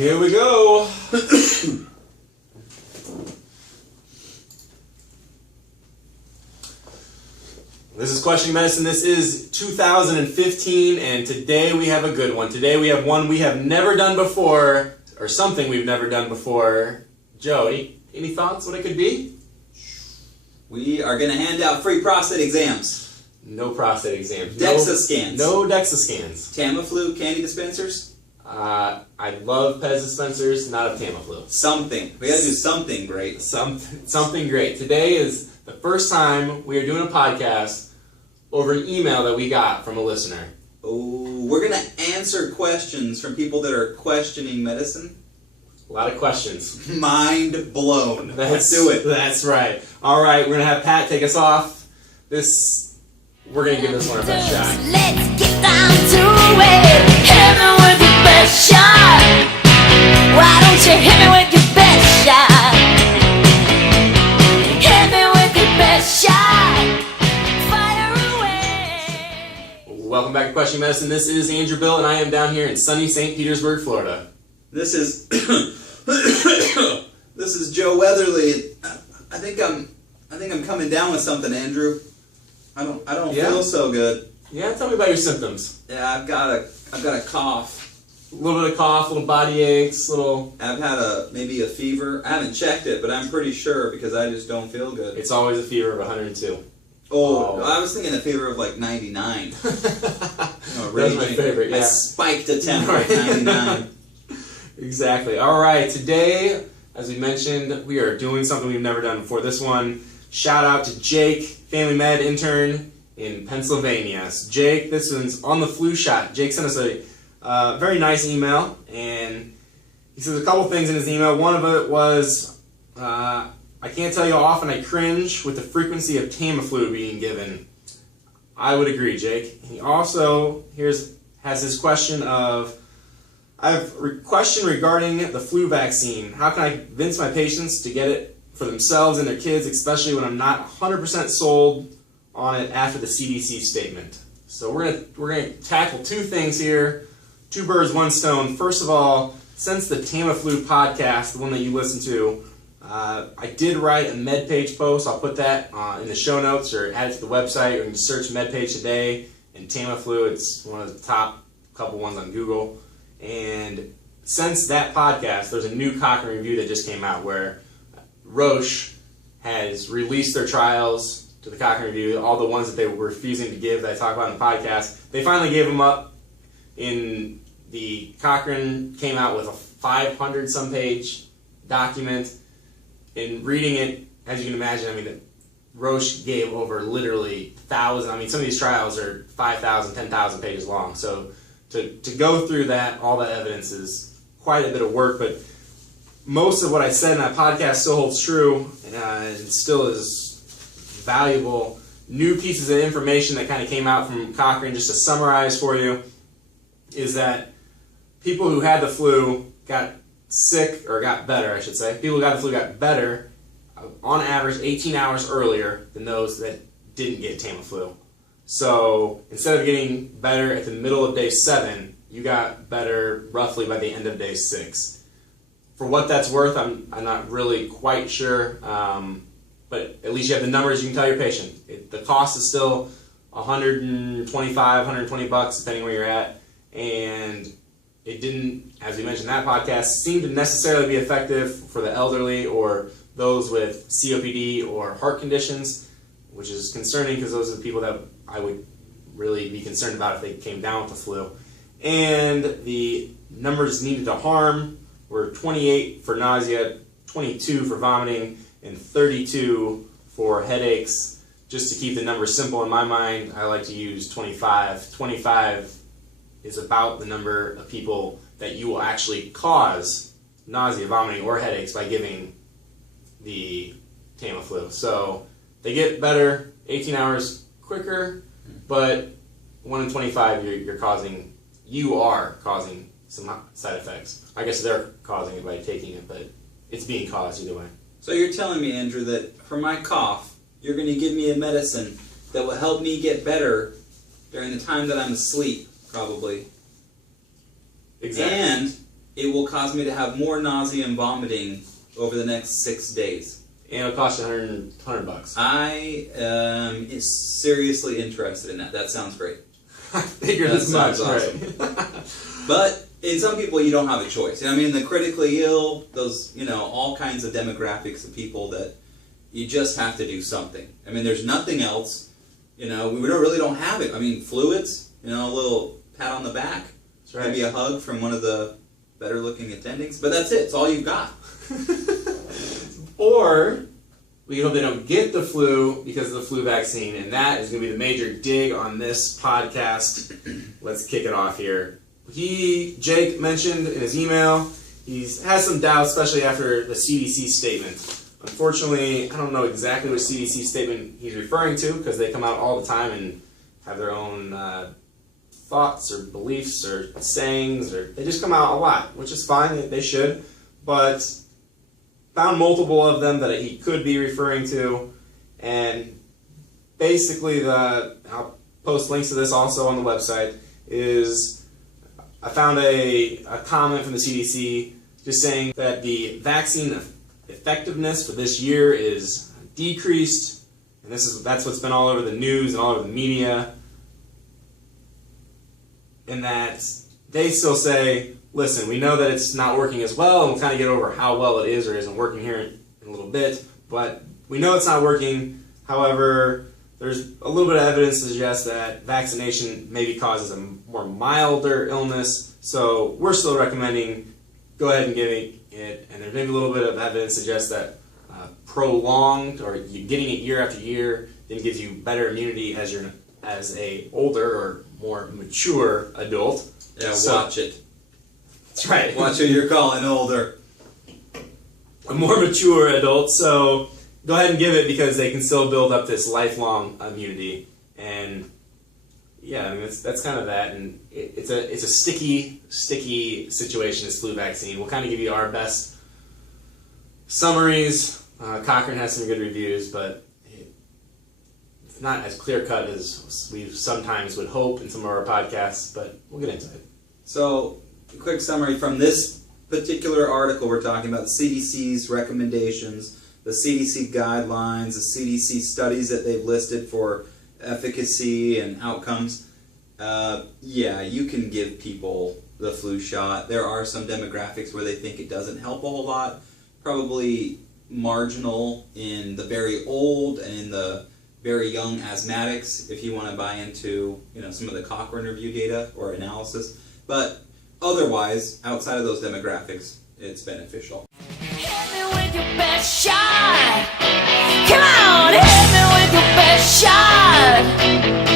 Here we go. This is Questioning Medicine. This is 2015, and today we have a good one. Today we have one we have never done before, or something we've never done before. Joe, any thoughts what it could be? We are going to hand out free prostate exams. No prostate exams. DEXA scans. No DEXA scans. Tamiflu candy dispensers? I love Pez dispensers, not a Tamiflu. Something. We got to do something great. Something great. Today is the first time we are doing a podcast over an email that we got from a listener. Oh, we're going to answer questions from people that are questioning medicine. A lot of questions. Mind blown. Let's do it. That's right. All right, we're going to have Pat take us off. We're going to give this one our best shot. Let's get down to it. Hit me with your best shot. Why don't you hit me with your best shot? Hit me with your best shot. Fire away. Welcome back to Questioning Medicine. This is Andrew Bill, and I am down here in sunny St. Petersburg, Florida. This is this is Joe Weatherly. I think I'm coming down with something, Andrew. I don't feel so good. Yeah, tell me about your symptoms. Yeah, I've got a cough. A little bit of cough, little body aches, I've had maybe a fever. I haven't checked it, but I'm pretty sure because I just don't feel good. It's always a fever of 102. Oh. I was thinking a fever of like 99. That's my favorite, yeah. I spiked a temp at 99. Exactly. All right, today, as we mentioned, we are doing something we've never done before. This one, shout out to Jake, family med intern in Pennsylvania. So Jake, this one's on the flu shot. Jake sent us a very nice email, and he says a couple things in his email. One of it was, I can't tell you how often I cringe with the frequency of Tamiflu being given. I would agree, Jake. He also has his question of, I have a question regarding the flu vaccine. How can I convince my patients to get it for themselves and their kids, especially when I'm not 100% sold on it after the CDC statement? So we're gonna tackle two things here, two birds, one stone. First of all, since the Tamiflu podcast, the one that you listen to, I did write a MedPage post. I'll put that in the show notes or add it to the website, or you can search MedPage today and Tamiflu. It's one of the top couple ones on Google. And since that podcast, there's a new Cochrane review that just came out where Roche has released their trials to the Cochrane review, all the ones that they were refusing to give that I talk about in the podcast. They finally gave them up. In the Cochrane came out with a 500-some page document. In reading it, as you can imagine, Roche gave over literally thousands. Some of these trials are 5,000, 10,000 pages long. So to go through that, all that evidence is quite a bit of work, but most of what I said in that podcast still holds true and still is valuable. New pieces of information that kind of came out from Cochrane, just to summarize for you, is that people who had the flu got sick, or got better, I should say. People who got the flu got better, on average, 18 hours earlier than those that didn't get Tamiflu. So instead of getting better at the middle of day 7, you got better roughly by the end of day 6. For what that's worth, I'm not really quite sure, but at least you have the numbers. You can tell your patient. The cost is still $125, $120, depending where you're at, and it didn't, as we mentioned in that podcast, seem to necessarily be effective for the elderly or those with COPD or heart conditions, which is concerning because those are the people that I would really be concerned about if they came down with the flu. And the numbers needed to harm were 28 for nausea, 22 for vomiting, and 32 for headaches. Just to keep the numbers simple in my mind, I like to use 25. 25 is about the number of people that you will actually cause nausea, vomiting, or headaches by giving the Tamiflu. So they get better 18 hours quicker, but 1 in 25 you are causing some side effects. I guess they're causing it by taking it, but it's being caused either way. So you're telling me, Andrew, that for my cough, you're going to give me a medicine that will help me get better during the time that I'm asleep, probably. Exactly. And it will cause me to have more nausea and vomiting over the next 6 days. And it'll cost you $100. I am seriously interested in that. That sounds great. I figured That as much, sounds awesome. right? But in some people, you don't have a choice. I mean, the critically ill, those, all kinds of demographics of people that you just have to do something. I mean, there's nothing else. We really don't have it. I mean, fluids, a little pat on the back. That's right. Maybe a hug from one of the better-looking attendings. But that's it. It's all you've got. Or we hope they don't get the flu because of the flu vaccine, and that is going to be the major dig on this podcast. Let's kick it off here. Jake mentioned in his email, he has some doubts, especially after the CDC statement. Unfortunately, I don't know exactly which CDC statement he's referring to because they come out all the time and have their own thoughts or beliefs or sayings, or they just come out a lot, which is fine, they should, but found multiple of them that he could be referring to, and basically I'll post links to this also on the website, is I found a comment from the CDC just saying that the vaccine effectiveness for this year is decreased, and that's what's been all over the news and all over the media, and that they still say, listen, we know that it's not working as well, and we'll kind of get over how well it is or isn't working here in a little bit, but we know it's not working. However, there's a little bit of evidence to suggest that vaccination maybe causes a more milder illness, so we're still recommending go ahead and give it, and there's maybe a little bit of evidence to suggest that prolonged, or you getting it year after year, then gives you better immunity as a older or more mature adult. Yeah, so, watch it. That's right. Watch who you're calling older. A more mature adult, so go ahead and give it because they can still build up this lifelong immunity. And yeah, I mean that's kind of that, and it's a sticky situation, this flu vaccine. We'll kind of give you our best summaries. Cochrane has some good reviews, but it's not as clear cut as we sometimes would hope in some of our podcasts, but we'll get into it. So, a quick summary from this particular article we're talking about, the CDC's recommendations, the CDC guidelines, the CDC studies that they've listed for efficacy and outcomes. Yeah, you can give people the flu shot. There are some demographics where they think it doesn't help a whole lot. Probably marginal in the very old and in the very young asthmatics, if you want to buy into some of the Cochrane review data or analysis. But otherwise, outside of those demographics, it's beneficial. Hit me with your best shot. Come on, hit me with your best shot.